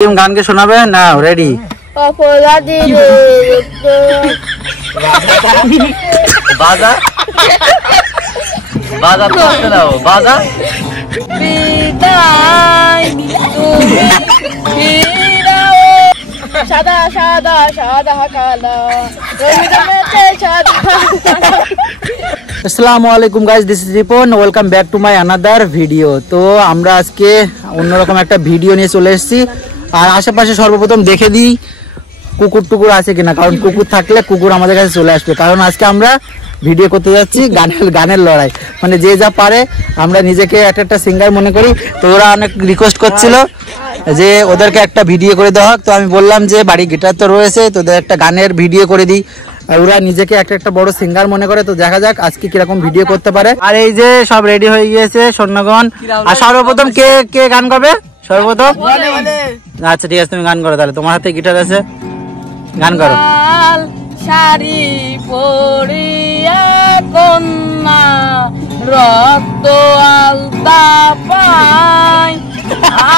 Team গানকে শোনাবে না রেডি অপরাধী বাজা বাজা করতে দাও বাজা বিদায় তুমি ফিরাও সাদা সাদা সাদা কালা রবিদামেতে সাদা আসসালামু আলাইকুম guys, this is Ripon. Welcome back to my another video. তো আমরা আজকে অন্যরকম একটা ভিডিও নিয়ে চলে এসেছি। আর আশেপাশে সর্বপ্রথম দেখে দিই কুকুর টুকুর আছে কিনা, কারণ কুকুর থাকলে কুকুর আমাদের কাছে চলে আসবে। কারণ আজকে আমরা ভিডিও করতে যাচ্ছি গানের লড়াই, মানে যে যা পারে। আমরা নিজেকে একটা সিঙ্গার মনে করি, তো ওরা অনেক রিকোয়েস্ট করছিল যে ওদেরকে একটা ভিডিও করে দেওয়া হোক। তো আমি বললাম যে বাড়ি গিটার তো রয়েছে, তোদের একটা গানের ভিডিও করে দিই। ওরা নিজেকে একটা বড় সিঙ্গার মনে করে, তো দেখা যাক আজকে কিরকম ভিডিও করতে পারে। আর এই যে সব রেডি হয়ে গিয়েছে সৈন্যগণ। আর সর্বপ্রথম কে গান করবে সর্বপ্রথম? আচ্ছা ঠিক আছে, তুমি গান করো তাহলে, তোমার হাতে গিটার আছে, গান করো। শাড়ি পরিয়া কন্যা রক্ত আলতা পাই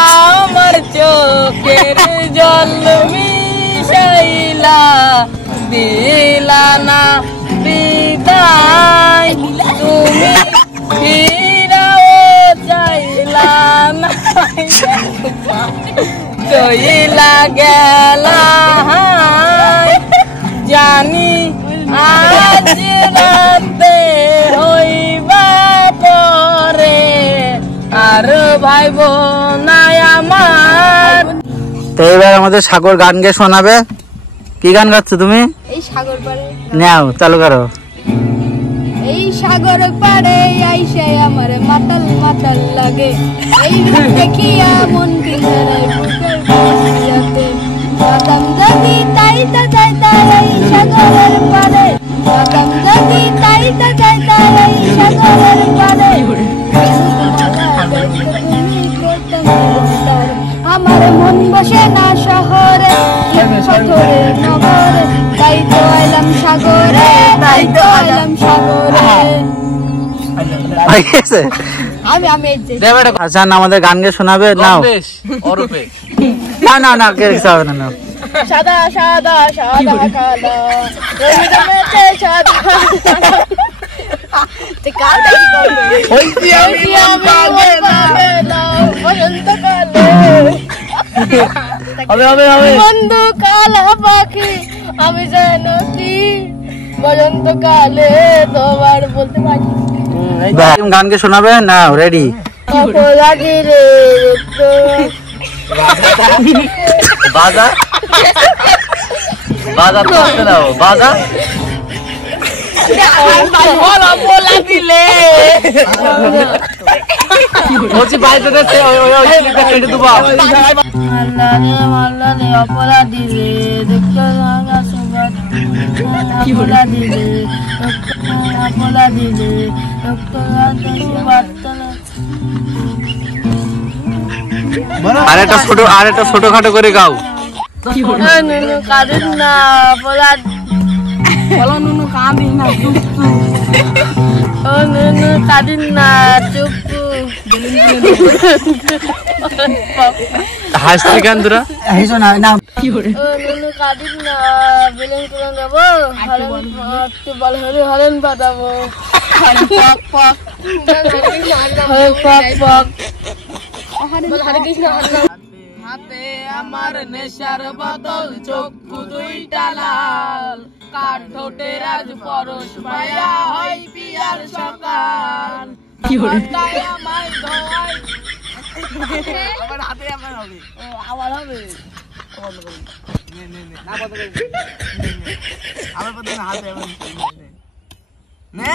আমার চোখের জল মিশাইলা দিলা না বিদায় তুমি ফিরাও চাইলা না চইলা গেলা জানি আজ রাতে হইবা পরে আর ভাইব নাই আমার। তো এবার আমাদের সাগর গান গেয়ে শোনাবে। কি গান গাচ্ছ তুমি? এই সাগর পারে নাও চালু করো। এই সাগর পারে আইসে আমার মাতাল মাতাল লাগে, এই দেখিয়া মন কিনারে বুকের বসিয়াতে বাদাম জাগি তাইতা যাইতা এই সাগরের পারে বাদাম জাগি তাইতা যাইতা এই সাগরের পারে আমার মন বসে না শহরে পাথরের নগরে, তাই তো আইলাম সাগরে তাই তো আইলাম সাগরে। আচ্ছা না, আমাদের গান গেয়ে শোনাবে। নাও না না কে হবে না। সাদা সাদা সাদা কালা রবিদামেতে সাদা বন্ধু কালা পাখি আমি জানো কি বসন্ত কালে তোমার বলতে পারি। গানকে শোনাবে না রেডি অপরাধী রে বাজা বাজা করতে দাও বাজা বলছি বাইরে কেটে দেবো। অপরাধী রে অপরাধী রে অপরাধী রে আরেকটা ছোটখাটো করে গাও। কাঁদিস না অপরাধ বলো নুনু কাঁদিস না চুপু ও নুনু কাঁদিস না চুপু হাসতে কেন তোরা? হাসো না না। ও নুনু কাঁদিস না বেলুন করে দেবো বল হরে হরেন বাজাবো পক পক পক পক হরে কৃষ্ণ হাতে আমার নেশার বদল চক্ষু দুইটা লাল কার ঠোঁটে রাজ পরশ পায়া হয় পিয়ার সকাল কি হরে আমায় ধোয়াই আমার হাতে আমার হবে আমার হবে না বন্ধ করে আমার বন্ধ না হাতে আমার নে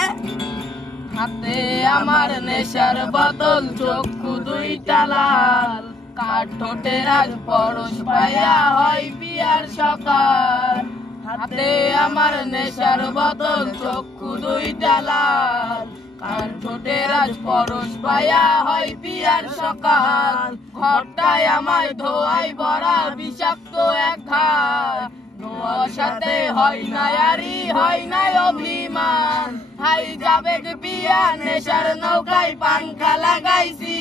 হাতে আমার নেশার বদল চক্ষু দুইটা লাল কার ঠোঁটে রাজ পরশ পায়া হয় পিয়ার সকাল হাতে আমার নেশার বদল চক্ষু দুইটা লাল কার ঠোঁটে রাজ পরশ পায়া হয় পিয়ার সকাল ঘরটায় আমায় ধোয়াই ভরা বিষাক্ত এক ঘাট নোয়ার সাথে হয় না আরি হয় না অভিমান হাই যাবে বিয়া নেশার নৌকায় পাঙ্খা লাগাইছি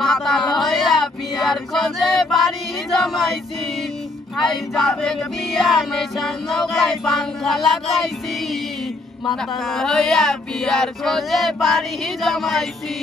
মাতাল হইয়া বিয়ার খোঁজে বাড়ি জমাইছি হাই যাবে বিয়া নেশার নৌকায় পাংখা লাগাইছি মাতাল হইয়া বিয়ার খোঁজে বাড়ি জমাইছি।